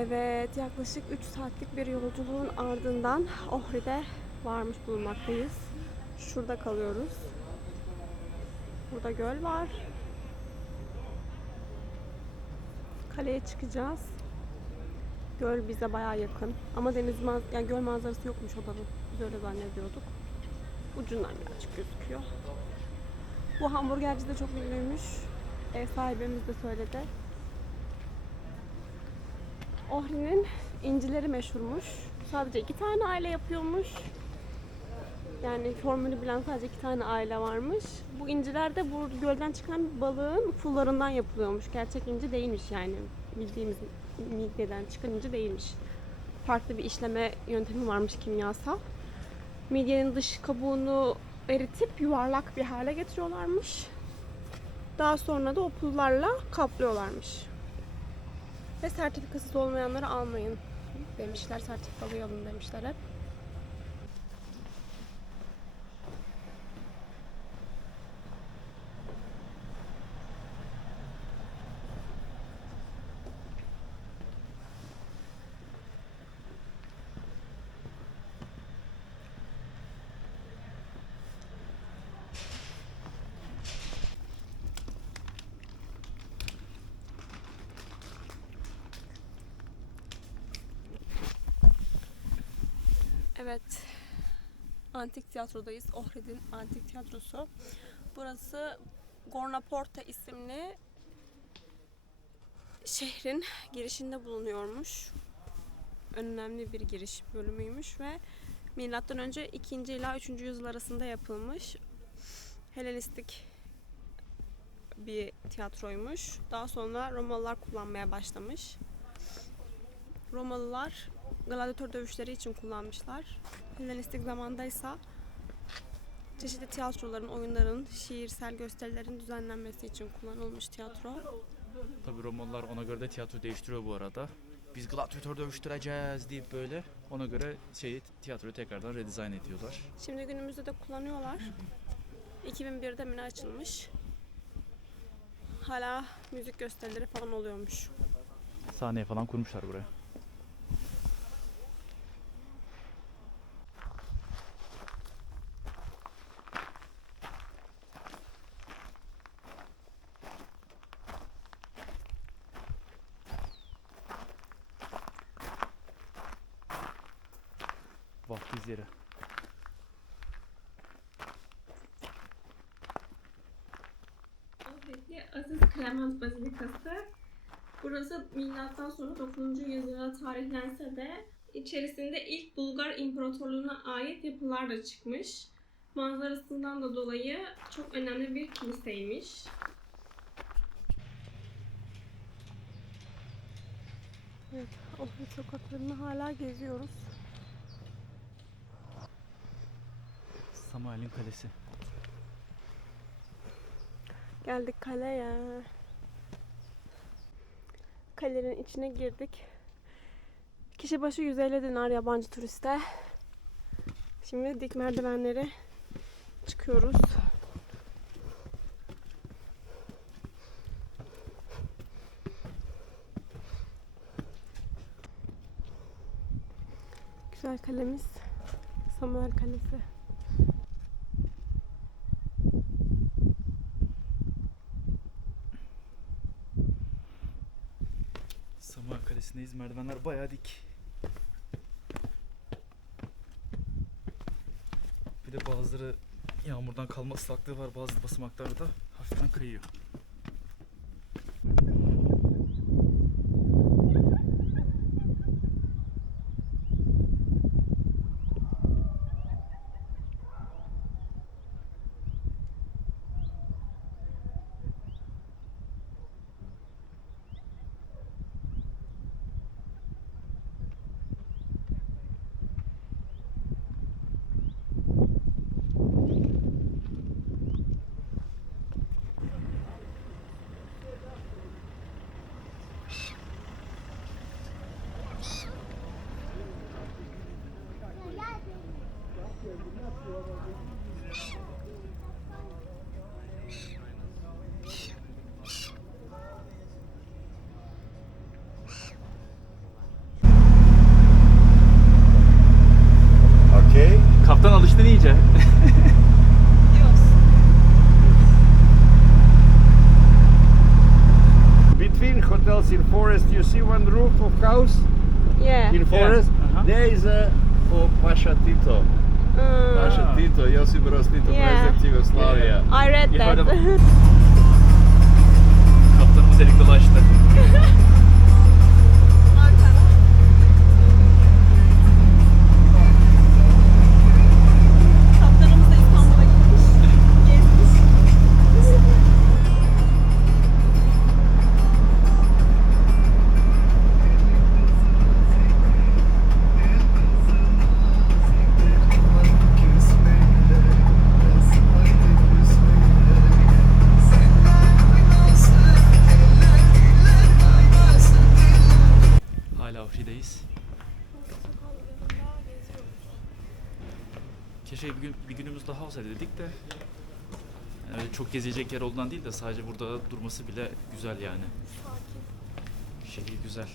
Evet, yaklaşık 3 saatlik bir yolculuğun ardından Ohri'de varmış bulunmaktayız. Şurada kalıyoruz. Burada göl var. Kaleye çıkacağız. Göl bize bayağı yakın. Ama deniz maz yani göl manzarası yokmuş odanın. Biz öyle zannediyorduk. Ucundan birazcık gözüküyor. Bu hamburgerci de çok ünlüymüş. Ev sahibimiz de söyledi. Ohri'nin incileri meşhurmuş. Sadece iki tane aile yapıyormuş. Yani formülü bilen sadece iki tane aile varmış. Bu inciler de bu gölden çıkan balığın pullarından yapılıyormuş. Gerçek inci değilmiş yani. Bildiğimiz midyeden çıkan inci değilmiş. Farklı bir işleme yöntemi varmış kimyasal. Midyenin dış kabuğunu eritip yuvarlak bir hale getiriyorlarmış. Daha sonra da o pullarla kaplıyorlarmış. Ve sertifikasız olmayanları almayın demişler. Sertifikalı alın demişler hep. Evet. Antik tiyatrodayız. Ohrid'in antik tiyatrosu. Burası Gornaporta isimli şehrin girişinde bulunuyormuş. Önemli bir giriş bölümüymüş ve milattan önce 2. ila 3. yüzyıl arasında yapılmış. Helenistik bir tiyatroymuş. Daha sonra Romalılar kullanmaya başlamış. Romalılar gladyatör dövüşleri için kullanmışlar. Helenistik zamandaysa çeşitli tiyatroların, oyunların, şiirsel gösterilerin düzenlenmesi için kullanılmış tiyatro. Tabii Romalılar ona göre de tiyatro değiştiriyor bu arada. Biz gladyatör dövüştüreceğiz deyip böyle ona göre şeyi tiyatroyu tekrardan redesign ediyorlar. Şimdi günümüzde de kullanıyorlar. 2001'de mi açılmış? Hala müzik gösterileri falan oluyormuş. Sahneye falan kurmuşlar buraya. Yeri. Ohridli Aziz Clement Bazilikası. Burası milattan sonra 9. yüzyıla tarihlense de içerisinde ilk Bulgar İmparatorluğu'na ait yapılar da çıkmış. Manzarasından da dolayı çok önemli bir kiliseymiş. Evet, Ohrid sokaklarını hala geziyoruz. Samuel'in kalesi. Geldik kaleye. Kalenin içine girdik. Kişi başı 150 dinar yabancı turiste. Şimdi dik merdivenleri çıkıyoruz. Güzel kalemiz. Samuel Kalesi. Samuel Kalesi'ndeyiz. Merdivenler bayağı dik. Bir de bazıları yağmurdan kalma ıslaklığı var. Bazı basamaklarda hafiften kayıyor. Kaptan alıştın iyice. Between hotels in forest, you see one roof of house Yeah. in forest. Uh-huh. There is a oh, Pasha Tito. Mm. Pasha Tito, Josip Broz Tito, Yeah. President Yugoslavia. I read that. Kaptanımız elik dolaştı. Keşke bir, gün, bir günümüz daha olsaydı dedik de yani öyle çok gezilecek yer olduğundan değil de sadece burada durması bile güzel yani. Şehir güzel.